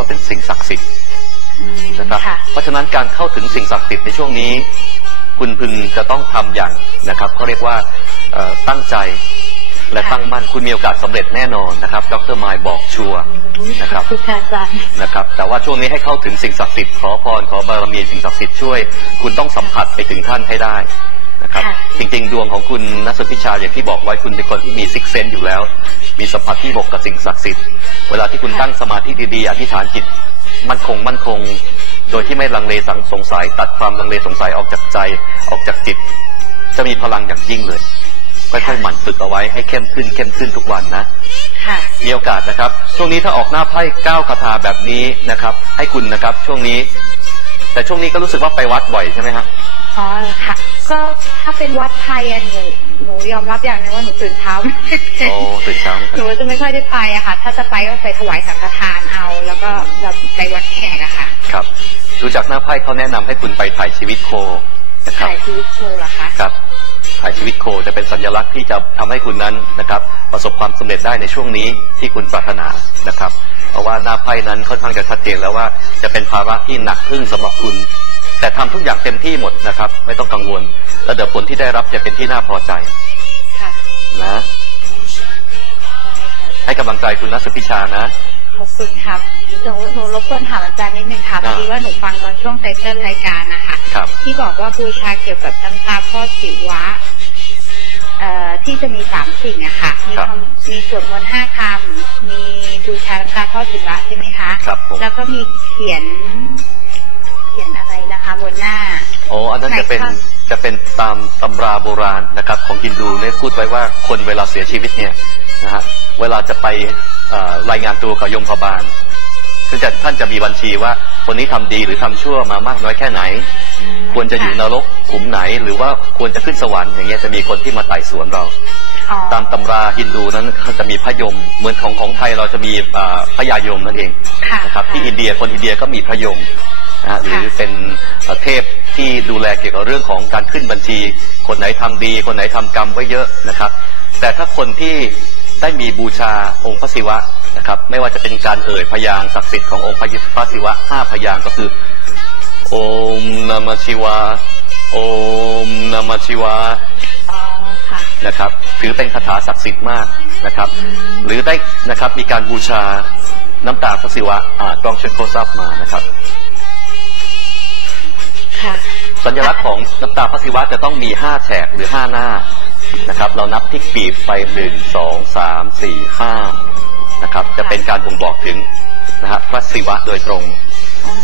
ว่าเป็นสิ่งศักดิ์สิทธิ์อืมนะครับค่ะเพราะฉะนั้นการเข้าถึงสิ่งศักดิ์สิทธิ์ในช่วงนี้ คุณพึงจะต้องทำอย่างนะครับเขาเรียกว่าเอ่อตั้งใจและค่ะตั้งมั่นคุณมีโอกาสสำเร็จแน่นอนนะครับ ดรมายบอกชัวร์นะครับขอณค่ะอาจารย์นะครับ แต่ว่าช่วงนี้ให้เข้าถึงสิ่งศักดิ์สิทธิ์ขอพรขอบารมีสิ่งศักดิ์สิทธิ์ช่วย คุณต้องสัมผัสไปถึงท่านให้ได้ นะครับค่ะจริงๆ ดวงของคุณนัสพิชาอย่างที่บอกไว้คุณเป็นคนที่มีซิกเซนอยู่แล้ว มีสัมผัสที่บกกับสิ่งศักดิ์สิทธิ์เวลาที่คุณตั้งสมาธิดีๆอธิษฐานจิตมั่นคงมั่นคง โดยที่ไม่ลังเลสังสงสัย ตัดความลังเลสงสัยออกจากใจออกจากจิต จะมีพลังอย่างยิ่งเลยค่อยๆหมั่นฝึกเอาไว้ให้เข้มขึ้นเข้มขึ้นทุกวันนะค่ะมีโอกาสนะครับ ช่วงนี้ถ้าออกหน้าไพ่เก้าคาถาแบบนี้นะครับ ให้คุณนะครับ ช่วงนี้ แต่ช่วงนี้ก็รู้สึกว่าไปวัดบ่อยใช่ไหมครับอ๋อค่ะ ก็ถ้าเป็นวัดไทยอะหนูหนูยอมรับอย่างหนึงว่าหนูตื่นเช้าไม่เป็น โอ้ตื่นเช้านะคหรับนูจะไม่ค่อยได้ไปอะค่ะ ถ้าจะไปก็ไปถวายสังฆทานเอา แล้วก็แบบไปวัดแขกอะค่ะครับดูจากหน้าไพ่เขาแนะนำให้คุณไปถ่ายชีวิตโคนะครับถ่ายชีวิตโชว์เหรอคะ ครับ ถ่ายชีวิตโคจะเป็นสัญลักษณ์ที่จะทำให้คุณนั้นนะครับประสบความสำเร็จได้ในช่วงนี้ที่คุณปรารถนานะครับ เพราะว่าหน้าไพ่นั้นค่อนข้างจะชัดเจนแล้วว่าจะเป็นภาระที่หนักอึ้งสำหรับคุณ แต่ทำทุกอย่างเต็มที่หมดนะครับ ไม่ต้องกังวล แล้วเดี๋ยวผลที่ได้รับจะเป็นที่น่าพอใจค่ะนะให้กำลังใจคุณนัสพิชานะ ขอบคุณครับหนูหนูรบกวนถามอาจารย์นิดนึงค่ะพอ่าอดีว่าหนูฟังตอนช่วงไตเติ้ลรายการนะคะครับที่บอกว่าบูชาเกี่ยวกับน้ำตาพ่อศิวะเอ่อที่จะมีสามสิ่งอะค่ะ มีครับคำมีสวดมนต์ห้าคำมีบูชาน้ำตาพ่อศิวะใช่ไหมคะครับผมแล้วก็มีเขียน เขียนอะไรนะคะบนหน้าโอ้อันนั้นจะเป็นไหนครับจะเป็นตามตำราโบราณนะครับ ของฮินดูเนี่ยพูดไว้ว่าคนเวลาเสียชีวิตเนี่ยนะฮะเวลาจะไปเอ่อ รายงานตัวกับยมพบาลซึ่งจะท่านจะมีบัญชีว่าคนนี้ทำดีหรือทำชั่วมามากน้อยแค่ไหนอืมควรจะอยู่นรกขุมไหน หรือว่าควรจะขึ้นสวรรค์อย่างเงี้ยจะมีคนที่มาไต่สวนเราอ๋อตามตำราฮินดูนั้นเขาจะมีพระยม เหมือนของของไทยเราจะมีอ่าพระยายมนั่นเองค่ะนะครับที่อินเดียคนอินเดียก็มีพระยมนะฮะหรือเป็นเอ่อเทพที่ดูแลเกี่ยวกับเรื่องของการขึ้นบัญชี คนไหนทำดี คนไหนทำกรรมไว้เยอะนะครับ แต่ถ้าคนที่ ได้มีบูชาองค์พระศิวะนะครับ ไม่ว่าจะเป็นการเอ่ยพยางค์ศักดิ์สิทธิ์ขององค์พระศิวะห้าพยางค์ก็คือ โอมนามชิวาโอมนามชิวาอ๋อค่ะนะครับ ถือเป็นคาถาศักดิ์สิทธิ์มากนะครับ หรือได้นะครับมีการบูชาน้ำตาพระศิวะอ่ากล้องเช็คโคซับมานะครับค่ะสัญลักษณ์ของน้ำตาพระศิวะจะต้องมีห้าแฉกหรือห้าหน้า นะครับ เรานับที่ปีบไปหนึ่งสองสามสี่ห้านะครับ จะเป็นการบ่งบอกถึงนะฮะพระศิวะโดยตรงอ๋อ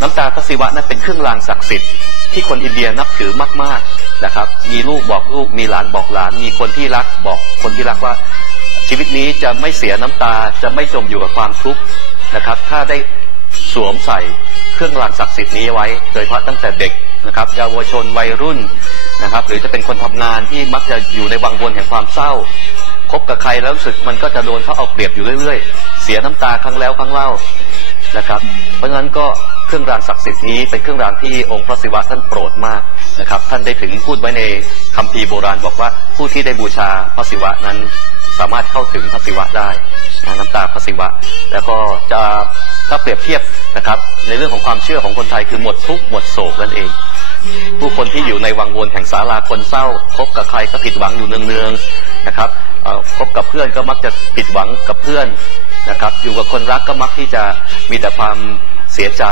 น้ำตาพระศิวะนั้นเป็นเครื่องรางศักดิ์สิทธิ์ที่คนอินเดียนับถือมาก ๆนะครับ มีลูกบอกลูก มีหลานบอกหลาน มีคนที่รักบอกคนที่รักว่าชีวิตนี้จะไม่เสียน้ำตาจะไม่จมอยู่กับความทุกข์นะครับ ถ้าได้สวมใส่เครื่องรางศักดิ์สิทธิ์นี้ไว้ โดยเฉพาะตั้งแต่เด็กนะครับเยาวชนวัยรุ่น นะครับ หรือจะเป็นคนทำงานที่มักจะอยู่ในวังวนแห่งความเศร้าคบกับใครแล้วรู้สึกมันก็จะโดนเขาเอาเปรียบอยู่เรื่อยๆ เสียน้ำตาครั้งแล้วครั้งเล่านะครับ เพราะฉะนั้นก็เครื่องรางศักดิ์สิทธิ์นี้เป็นเครื่องรางที่องค์พระศิวะท่านโปรดมากนะครับ ท่านได้ถึงพูดไว้ในคัมภีร์โบราณบอกว่าผู้ที่ได้บูชาพระศิวะนั้น สามารถเข้าถึงพระศิวะได้นะน้ำตาพระศิวะ แล้วก็จะถ้าเปรียบเทียบนะครับ ในเรื่องของความเชื่อของคนไทยคือหมดทุกข์หมดโศกนั่นเอง ผู้คนที่อยู่ในวังวนแห่งศาลาคนเศร้าคบกับใครก็ผิดหวังอยู่เนืองๆนะครับคบกับเพื่อนก็มักจะผิดหวังกับเพื่อนนะครับ อยู่กับคนรักก็มักที่จะมีแต่ความเสียใจ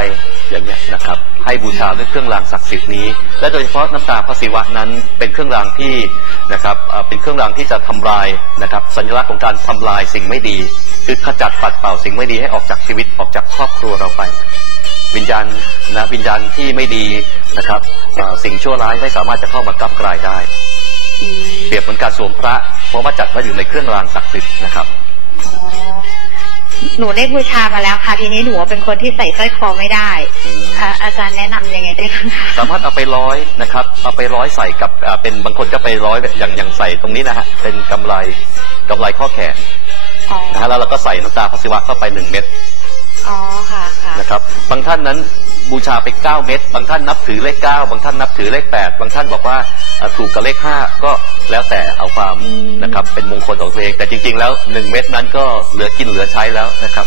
อย่างเงี้นะครับ ให้บูชาด้วยเครื่องรางศักดิ์สิทธิ์นี้ และโดยเฉพาะน้ำตาพระศิวะนั้นเป็นเครื่องรางที่นะครับเป็นเครื่องรางที่จะทำลายนะครับ สัญลักษณ์ของการทำลายสิ่งไม่ดี คือขจัดปัดเป่าสิ่งไม่ดีให้ออกจากชีวิตออกจากครอบครัวเราไป วิญญาณนะวิญญาณที่ไม่ดีนะครับเอ่อสิ่งชั่วร้ายไม่สามารถจะเข้ามากลับกลายได้อืมเปรียบเหมือนการสวมพระ เพราะว่าจัดไว้อยู่ในเครื่องรางศักดิ์สิทธิ์นะครับอ๋อหนูได้บูชามาแล้วค่ะ ทีนี้หนูเป็นคนที่ใส่สร้อยคอไม่ได้อ่าอาจารย์แนะนำยังไงได้บ้างคะสามารถเอาไปร้อยนะครับ เอาไปร้อยใส่กับอ่าเป็นบางคนก็ไปร้อยแบบอย่างอย่างใส่ตรงนี้นะฮะเป็นกำไรกำไรข้อแขนอ๋อนะฮะแล้วเราก็ใส่น้ำตาพระศิวะเข้าไปหนึ่งเม็ด อ๋อค่ะค่ะนะครับ บางท่านนั้นบูชาไปเก้าเม็ดบางท่านนับถือเลขเก้าบางท่านนับถือเลขแปดบางท่านบอกว่าอ่าถูกกับเลขห้าก็แล้วแต่เอาความนะครับ เป็นมงคลของตัวเอง แต่จริง ๆ แล้วหนึ่งเม็ดนั้นก็เหลือกินเหลือใช้แล้วนะครับ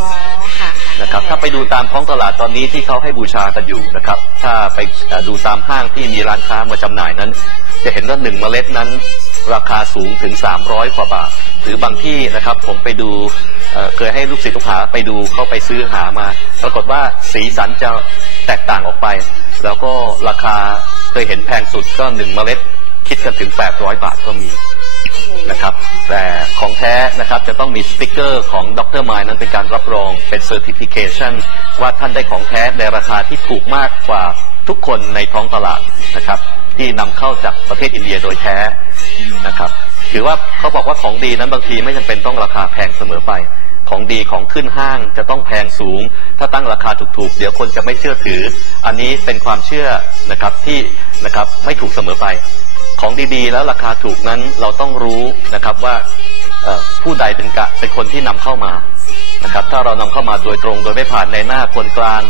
อ๋อค่ะค่ะนะนะครับ ถ้าไปดูตามท้องตลาดตอนนี้ที่เขาให้บูชากันอยู่นะครับ ถ้าไปดูตามห้างที่มีร้านค้ามาจำหน่ายนั้น จะเห็นว่าหนึ่งเมล็ดนั้น ราคาสูงถึง 300 กว่าบาท หรือบางที่นะครับผมไปดูเคยให้ลูกศิษย์ลูกหาไปดูเข้าไปซื้อหามา ปรากฏว่าสีสันจะแตกต่างออกไป แล้วก็ราคาเคยเห็นแพงสุดก็หนึ่งเมล็ดคิดกันถึง 800 บาทก็มีนะครับแต่ของแท้นะครับจะต้องมีสติกเกอร์ของดรมล์นั้นเป็นการรับรองเป็นเซอร์ติฟิเคชันว่าท่านได้ของแท้ในราคาที่ถูกมากกว่าทุกคนในท้องตลาดนะครับที่นำเข้าจากประเทศอินเดียโดยแท้ นะครับถือว่าเขาบอกว่าของดีนั้นบางทีไม่จำเป็นต้องราคาแพงเสมอไป ของดีของขึ้นห้างจะต้องแพงสูง ถ้าตั้งราคาถูกๆ เดี๋ยวคนจะไม่เชื่อถือ อันนี้เป็นความเชื่อนะครับที่นะครับไม่ถูกเสมอไป ของดีๆ แล้วราคาถูกนั้นเราต้องรู้นะครับว่าผู้ใดเป็นกะเป็นคนที่นำเข้ามา นะครับถ้าเรานำเข้ามาโดยตรงโดยไม่ผ่านในหน้าคนกลาง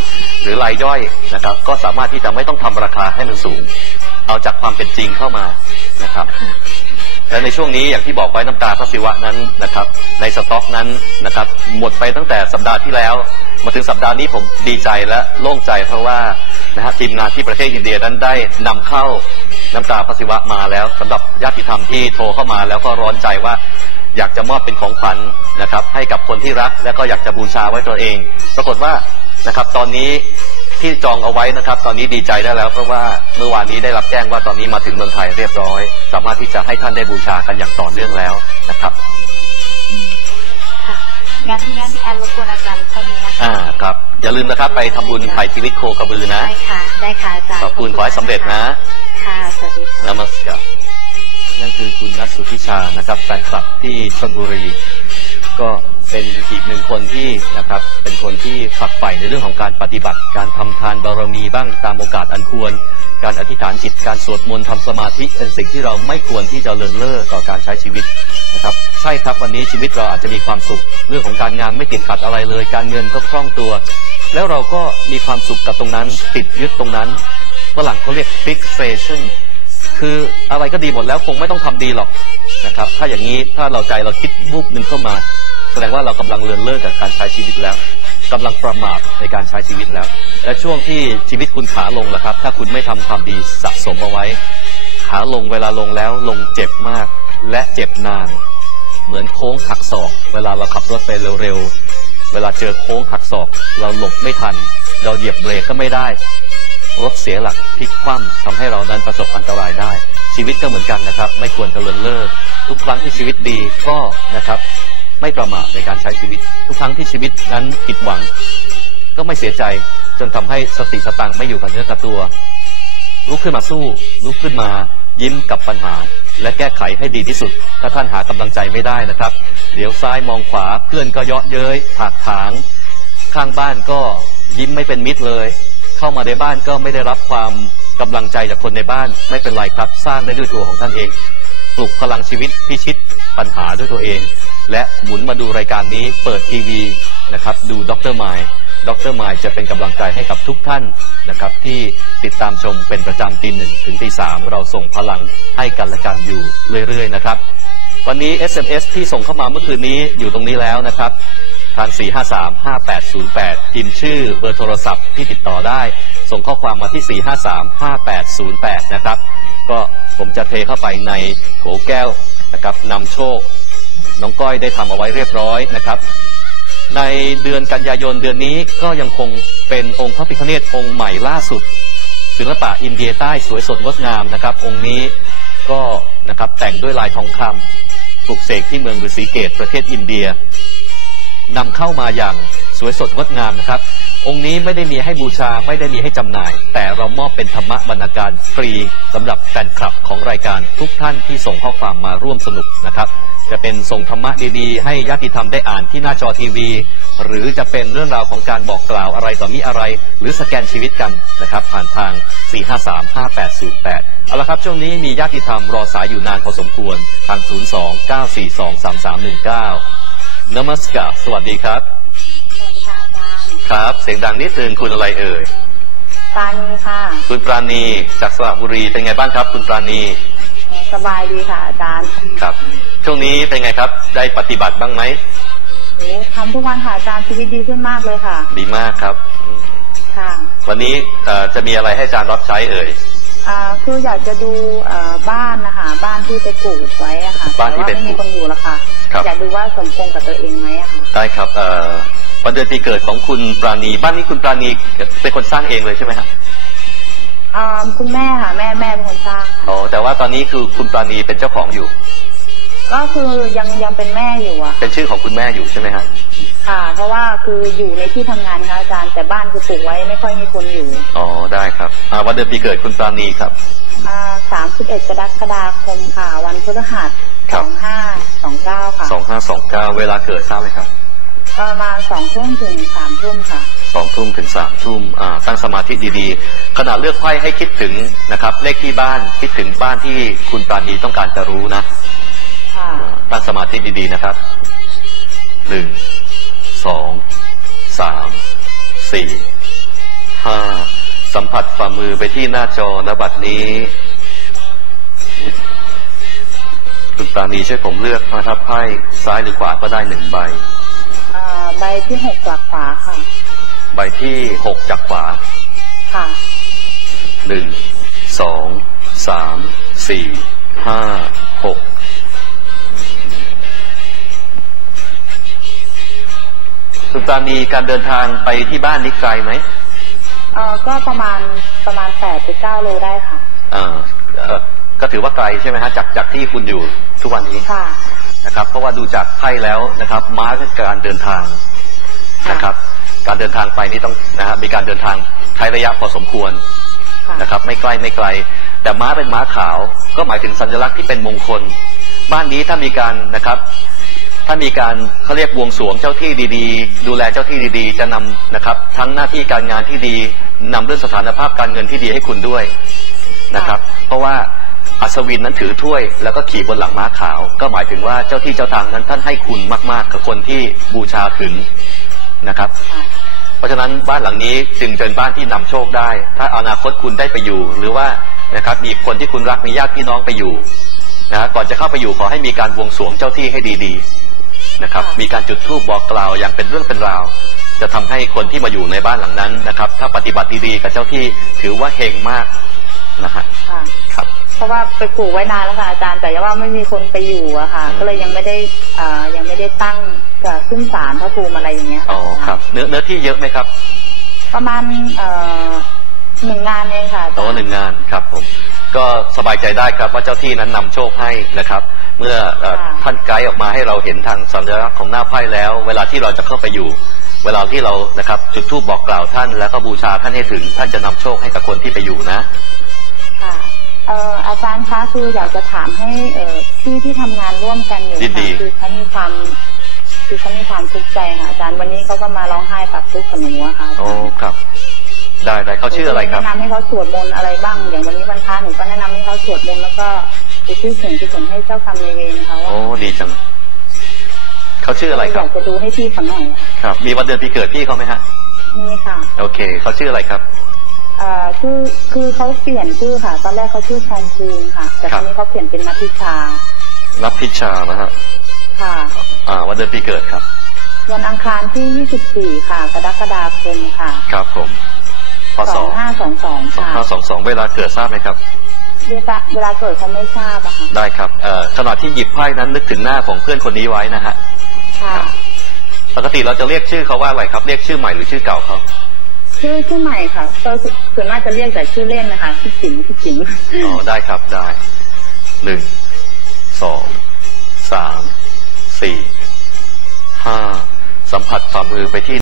หรือรายย่อยนะครับ ก็สามารถที่จะไม่ต้องทำราคาให้มันสูง เอาจากความเป็นจริงเข้ามานะครับและในช่วงนี้อย่างที่บอกไว้น้ำตาพระศิวะนั้นนะครับ ในสต็อกนั้นนะครับ หมดไปตั้งแต่สัปดาห์ที่แล้ว มาถึงสัปดาห์นี้ผมดีใจและโล่งใจเพราะว่านะฮะทีมงานที่ประเทศอินเดียนั้นได้นำเข้าน้ำตาพระศิวะมาแล้วสำหรับญาติธรรมที่โทรเข้ามาแล้วก็ร้อนใจว่า อยากจะมอบเป็นของขวัญนะครับ ให้กับคนที่รัก และก็อยากจะบูชาไว้ตัวเอง ปรากฏว่านะครับ ตอนนี้ที่จองเอาไว้นะครับ ตอนนี้ดีใจได้แล้ว เพราะว่าเมื่อวานนี้ได้รับแจ้งว่าตอนนี้มาถึงเมืองไทยเรียบร้อย สามารถที่จะให้ท่านได้บูชากันอย่างต่อเนื่องแล้วนะครับค่ะงั้นงั้นแอนรบกวนอาจารย์เท่านี้นะคะอ่าครับ อย่าลืมนะครับ ไปทำบุญไถ่ชีวิตโคกระบือนะ ได้ค่ะ ได้ค่ะอาจารย์ขอบคุณขอให้สำเร็จนะ ค่ะ สวัสดีค่ะนมัสการ นั่นคือคุณนัทสุธิชานะครับแฟนคลับที่ชลบุรี ก็เป็นอีกหนึ่งคนที่นะครับเป็นคนที่ฝักใฝ่ในเรื่องของการปฏิบัติ การทำทานบารมีบ้างตามโอกาสอันควร การอธิษฐานจิตการสวดมนต์ทำสมาธิเป็นสิ่งที่เราไม่ควรที่จะเลินเล่อต่อการใช้ชีวิตนะครับใช่ครับวันนี้ชีวิตเราอาจจะมีความสุข เรื่องของการงานไม่ติดขัดอะไรเลย การเงินก็คล่องตัว แล้วเราก็มีความสุขกับตรงนั้น ติดยึดตรงนั้นฝรั่งเขาเรียก fixation คืออะไรก็ดีหมดแล้วคงไม่ต้องทำดีหรอกนะครับ ถ้าอย่างนี้ถ้าเราใจเราคิดบุบหนึ่งเข้ามา แสดงว่าเรากำลังเลือนเลิกกับการใช้ชีวิตแล้วกำลังประมาทในการใช้ชีวิตแล้ว และช่วงที่ชีวิตคุณขาลงแล้วครับ ถ้าคุณไม่ทำความดีสะสมเอาไว้ ขาลงเวลาลงแล้วลงเจ็บมาก และเจ็บนาน เหมือนโค้งหักศอก เวลาเราขับรถไปเร็วๆเวลาเจอโค้งหักศอก เราหลบไม่ทัน เราเหยียบเบรกก็ไม่ได้ รถเสียหลักพลิกคว่ำทำให้เรานั้นประสบอันตรายได้ ชีวิตก็เหมือนกันนะครับ ไม่ควรจะเลินเล่อทุกครั้งที่ชีวิตดีก็นะครับไม่ประมาทในการใช้ชีวิต ทุกครั้งที่ชีวิตนั้นผิดหวัง ก็ไม่เสียใจจนทำให้สติสตังไม่อยู่กับเนื้อกับตัว ลุกขึ้นมาสู้ ลุกขึ้นมายิ้มกับปัญหา และแก้ไขให้ดีที่สุด ถ้าท่านหากำลังใจไม่ได้นะครับ เดี๋ยวซ้ายมองขวาเพื่อนก็เยาะเย้ยถากถาง ข้างบ้านก็ยิ้มไม่เป็นมิตรเลย เข้ามาในบ้านก็ไม่ได้รับความกำลังใจจากคนในบ้าน ไม่เป็นไรครับ สร้างได้ด้วยตัวของท่านเองปลุกพลังชีวิตพิชิตปัญหาด้วยตัวเอง และหมุนมาดูรายการนี้เปิดทีวีนะครับ ดูด็อกเตอรไมล์ด็อกเตอรไมล์จะเป็นกำลังใจให้กับทุกท่านนะครับ ที่ติดตามชมเป็นประจำตีหนึ่งถึงตีสามเราส่งพลังให้กันและกันอยู่เรื่อยๆนะครับ วันนี้ SMS ที่ส่งเข้ามาเมื่อคืนนี้อยู่ตรงนี้แล้วนะครับ ทาง 453-5808 พิมพ์ชื่อเบอร์โทรศัพท์ที่ติดต่อได้ ส่งข้อความมาที่ 453-5808 นะครับ ก็ผมจะเทเข้าไปในโถแก้วนะครับนำโชค น้องก้อยได้ทำเอาไว้เรียบร้อยนะครับ ในเดือนกันยายนเดือนนี้ก็ยังคงเป็นองค์พระพิฆเนศองค์ใหม่ล่าสุด ศิลปะอินเดียใต้สวยสดงดงามนะครับ องค์นี้ก็นะครับแต่งด้วยลายทองคำ ปลุกเสกที่เมืองฤษีเกตประเทศอินเดียนำเข้ามาอย่างสวยสดงดงามนะครับ องค์นี้ไม่ได้มีให้บูชาไม่ได้มีให้จำหน่าย แต่เรามอบเป็นธรรมบรรณาการฟรีสำหรับแฟนคลับของรายการทุกท่านที่ส่งข้อความมาร่วมสนุกนะครับ จะเป็นส่งธรรมะดีๆ ให้ญาติธรรมได้อ่านที่หน้าจอทีวี หรือจะเป็นเรื่องราวของการบอกกล่าวอะไรต่อมีอะไร หรือสแกนชีวิตกันนะครับ ผ่านทาง 4535808 เอาละครับช่วงนี้มีญาติธรรมรอสายอยู่นานพอสมควรทาง 029423319 นมัสกาสวัสดีครับ สวัสดีค่ะอาจารย์ครับ เสียงดังนิดนึงคุณอะไรเอ่ยปราณีค่ะคุณปราณีจากสระบุรีเป็นไงบ้างครับ คุณปราณีสบายดีค่ะอาจารย์ครับ ช่วงนี้เป็นไงครับได้ปฏิบัติบ้างไหมโอ้ทำทุกวันค่ะอาจารย์ชีวิตดีขึ้นมากเลยค่ะ ดีมากครับอืมค่ะ วันนี้เอ่อจะมีอะไรให้อาจารย์รับใช้เอ่ยอ่า คืออยากจะดูเอ่อบ้านนะคะบ้านที่ไปปลูกไว้อะค่ะบ้านที่แต่ไปว่าไม่ปลูกมีคนอยู่ละค่ะครับอยากดูว่าสมพงษ์กับตัวเองไหมอะค่ะได้ครับเอ่อวันเดือนปีเกิดของคุณปราณี บ้านนี้คุณปราณีเป็นคนสร้างเองเลยใช่ไหมครับอ่าคุณแม่ค่ะ แม่แม่เป็นคนสร้างค่ะอ๋อแต่ว่าตอนนี้คือคุณปราณีเป็นเจ้าของอยู่ ก็คือยังยังเป็นแม่อยู่อะเป็นชื่อของคุณแม่อยู่ใช่ไหมฮะค่ะ เพราะว่าคืออยู่ในที่ทำงานค่ะอาจารย์แต่บ้านคือปลูกไว้ไม่ค่อยมีคนอยู่ อ๋อได้ครับอ่าวันเดือนปีเกิดคุณปราณีครับอ่าสามสิบเอ็ดกรกฎาคมค่ะ วันพฤหัสคสรับองห้าสองเก้าค่ะสองห้าสองเก้าเวลาเกิดทราบไหมครับประมาณสองทุ่มถึงสามทุ่มค่ะสองทุ่มถึงสามทุ่มอ่าตั้งสมาธิดีๆขณะเลือกไพ่ให้คิดถึงนะครับ เลขที่บ้านคิดถึงบ้านที่คุณปราณีต้องการจะรู้นะค่ะ ตั้งสมาธิดีๆนะครับหนึ่งสองสามสี่ห้าสัมผัสฝ่ามือไปที่หน้าจอณบัดนี้คุณปราณีช่วยผมเลือกนะครับไพ่ซ้ายหรือขวาก็ได้หนึ่งใบอ่าใบที่หกจากขวาค่ะ ใบที่หกจากขวา ค่ะหนึ่งสองสามสี่ห้าหก คุณปราณีการเดินทางไปที่บ้านนี้ไกลไหมเอ่อก็ประมาณประมาณแปดถึงเก้าโลได้ค่ะอ่าเอ่อก็ถือว่าไกลใช่ไหมฮะจากจากที่คุณอยู่ทุกวันนี้ค่ะนะครับ เพราะว่าดูจากไพ่แล้วนะครับ ม้าคือการเดินทางนะครับ การเดินทางไปนี่ต้องนะฮะมีการเดินทางใช้ระยะพอสมควรค่ะนะครับ ไม่ใกล้ไม่ไกล แต่ม้าเป็นม้าขาว ก็หมายถึงสัญลักษณ์ที่เป็นมงคล บ้านนี้ถ้ามีการนะครับ ถ้ามีการเขาเรียกบวงสรวงเจ้าที่ดีๆ ดูแลเจ้าที่ดีๆ จะนำนะครับ ทั้งหน้าที่การงานที่ดีนำเรื่องสถานภาพการเงินที่ดีให้คุณด้วยนะครับ เพราะว่าอัศวินนั้นถือถ้วย แล้วก็ขี่บนหลังม้าขาว ก็หมายถึงว่าเจ้าที่เจ้าทางนั้นท่านให้คุณมาก ๆ กับคนที่บูชาถึงนะครับค่ะเพราะฉะนั้นบ้านหลังนี้จึงเป็นบ้านที่นำโชคได้ ถ้าอนาคตคุณได้ไปอยู่ หรือว่านะครับมีคนที่คุณรักมีญาติพี่น้องไปอยู่นะก่อนจะเข้าไปอยู่ขอให้มีการบวงสรวงเจ้าที่ให้ดีๆ นะครับค่ะมีการจุดธูปบอกกล่าวอย่างเป็นเรื่องเป็นราว จะทำให้คนที่มาอยู่ในบ้านหลังนั้นนะครับ ถ้าปฏิบัติดีๆกับเจ้าที่ถือว่าเฮงมากนะฮะค่ะครับ เพราะว่าไปปลูกไว้นานแล้วค่ะอาจารย์แต่ว่าไม่มีคนไปอยู่อะค่ะอืมก็เลยยังไม่ได้อ่ายังไม่ได้ตั้งกับขึ้นศาลพระภูมิอะไรอย่างเงี้ยอ๋อครับ เนื้อเนื้อที่เยอะไหมครับ ประมาณเอ่อหนึ่งงานเองค่ะอาจารย์โต๊ะหนึ่งงานครับผมก็สบายใจได้ครับว่าเจ้าที่นั้นนำโชคให้นะครับ เมื่อเอ่อค่ะ ท่านไกด์ออกมาให้เราเห็นทางสัญลักษณ์ของหน้าไพ่แล้ว เวลาที่เราจะเข้าไปอยู่ เวลาที่เรานะครับจุดธูปบอกกล่าวท่าน แล้วก็บูชาท่านให้ถึง ท่านจะนำโชคให้กับคนที่ไปอยู่นะค่ะเอ่ออาจารย์คะคืออยากจะถามให้เอ่อที่ที่ทำงานร่วมกันอยู่ยินดีค่ะคือเขามีความคือเขามีความทุกข์ใจค่ะอาจารย์วันนี้เขาก็มาร้องไห้ปักทุกข์กับหนูอะค่ะอาโอ้จารย์ครับได้ได้เขาชื่ออะไรครับแนะนำให้เขาสวดมนต์อะไรบ้าง อย่างวันนี้วันพระหนูก็แนะนำให้เขาสวดมนต์แล้วก็ ไปชื่อเสียงที่ส่งให้เจ้ากรรมนายเวรนะคะว่าโอ้ดีจังเขาชื่ออะไรคอรับยากจะดูให้พี่เขาหน่อยครับ มีวันเดือนปีเกิดพี่เขาไหมฮะนี่ค่ะ โอเคเขาชื่ออะไรครับเอ่อชื่อคือเขาเปลี่ยนชื่อค่ะ ตอนแรกเขาชื่อทองคืนค่ะ แต่คตรัอบนนี้เขาเปลี่ยนเป็นนัทธิชานับพิชานะฮะค่ะ อ่า วันเดือนปีเกิดครับ วันอังคารที่ 24 ค่ะกรกฎาคมค่ะ ครับผมพศสองห้าสองสองสองค่ะห้าสองสองเวลาเกิดทราบไหมครับ เวลาเวลาเกิดเขาไม่ทราบอะค่ะได้ครับเอ่อขณะที่หยิบไพ่นั้นนึกถึงหน้าของเพื่อนคนนี้ไว้นะฮะค่ะปกติเราจะเรียกชื่อเขาว่าอะไรครับ เรียกชื่อใหม่หรือชื่อเก่าเขาชื่อชื่อใหม่ค่ะก็ส่วนมากจะเรียกแต่ชื่อเล่นนะคะชื่อจิ๋มชื่อจิ๋มอ๋อได้ครับได้หนึ่งสองสามสี่ห้าสัมผัสฝ่ามือไปที่